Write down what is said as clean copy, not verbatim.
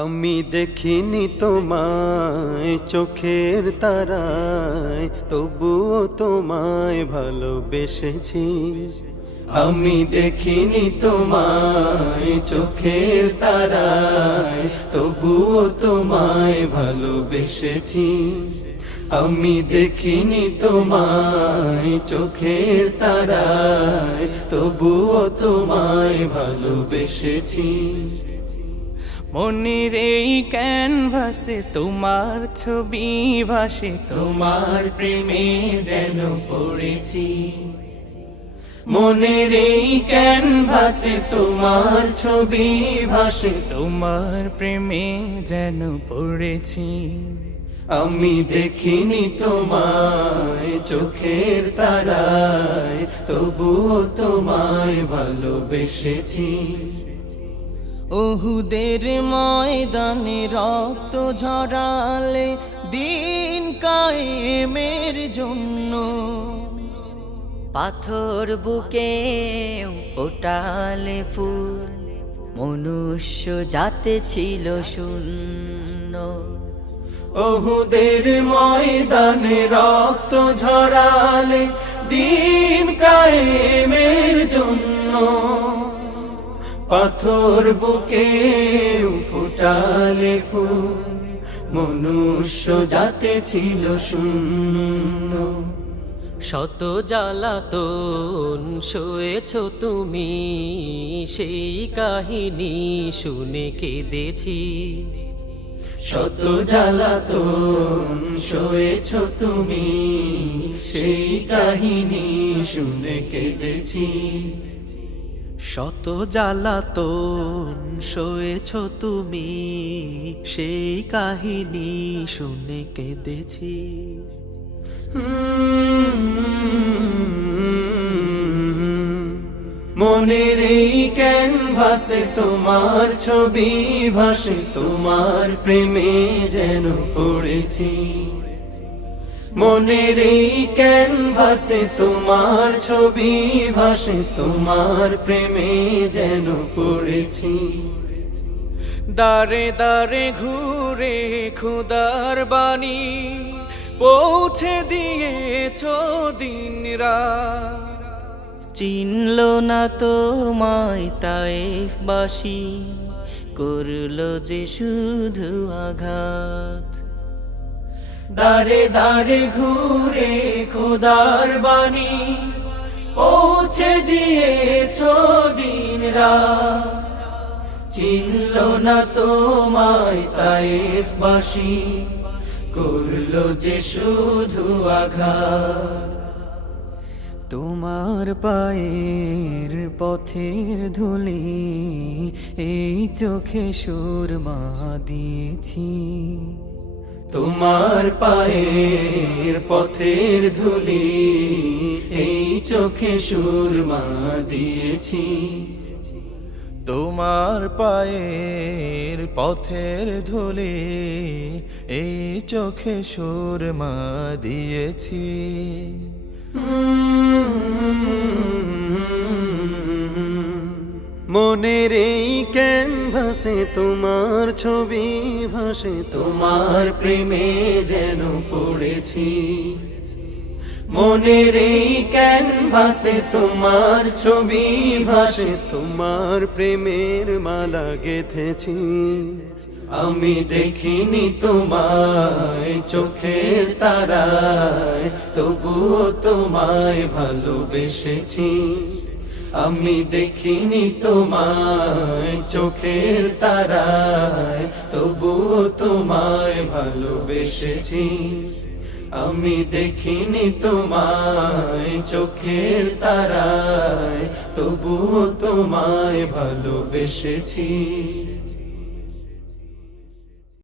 আমি দেখিনি তোমায় চোখের তারায়, তবুও তোমায় ভালোবেসেছি। আমি দেখিনি তোমায় চোখের তারায়, তবুও তোমায় ভালোবেসেছি। আমি দেখিনি তোমায় চোখের তারায়, তবুও তোমায় ভালোবেসেছি। মনের এই ক্যানভাসে তোমার ছবি ভাসে, তোমার প্রেমে যেন পড়েছি। মনের এই ক্যানভাসে তোমার ছবি ভাসে, তোমার প্রেমে যেন পড়েছি। আমি দেখিনি তোমায় চোখের তারায়, তবুও তোমায় ভালোবেসেছি। ওহুদের ময়দানে রক্ত ঝরালে দিন কায়েমের জন্য, পাথর বুকে ওটালে ফুল, মনুষ্য জাতে ছিল শূন্য। ওহুদের ময়দানে রক্ত ঝরালে দিন কায়েমের জন্য, পাথর বুকে ফুটালে ফুল, মনুষ্য জাতে ছিল শূন্য। শত জ্বালাতন সয়েছ তুমি, সেই কাহিনী শুনে কেঁদেছি। শত জ্বালাতন সয়েছ তুমি, সেই কাহিনী শুনে কেঁদেছি। শত জ্বালাতন সয়েছ তুমি, সেই কাহিনী শুনে কেঁদেছি। মনের এই ক্যানভাসে তোমার ছবি ভাসে, তোমার প্রেমে যেন পড়েছি। মনের এই ক্যানভাসে তোমার ছবি ভাসে, তোমার প্রেমে যেন পড়েছি। দারে দারে ঘুরে খুদার বাণী পৌঁছে দিয়েছ দিন রাত, চিনল না তোমায় তায়েফবাসী, করল যে শুধু আঘাত। দারে দারে ঘুরে খোদার বাণী পৌঁছে দিয়েছ দিন রাত, চিনল না তোমায় তায়েফবাসী, করলো যে শুধু আঘাত। তোমার পায়ের পথের ধুলি এই চোখে সুরমা দিয়েছি। তোমার পায়ের পথের ধুলি এই চোখে সুরমা দিয়েছি। তোমার পায়ের পথের ধুলি এই চোখে সুরমা দিয়েছি। মনের এই ক্যানভাসে তোমার ছবি ভাসে, তোমার প্রেমে যেন পড়েছি। মনের এই ক্যানভাসে তোমার ছবি ভাসে, তোমার প্রেমের মালা গেঁথেছি। আমি দেখিনি তোমায় চোখের তারায়, তবুও তোমায় ভালোবেসেছি। আমি দেখিনি তোমায় চোখের তারায়, তবুও তোমায় ভালোবেসেছি। আমি দেখিনি তোমায় চোখের তারায়, তবুও তোমায় ভালোবেসেছি।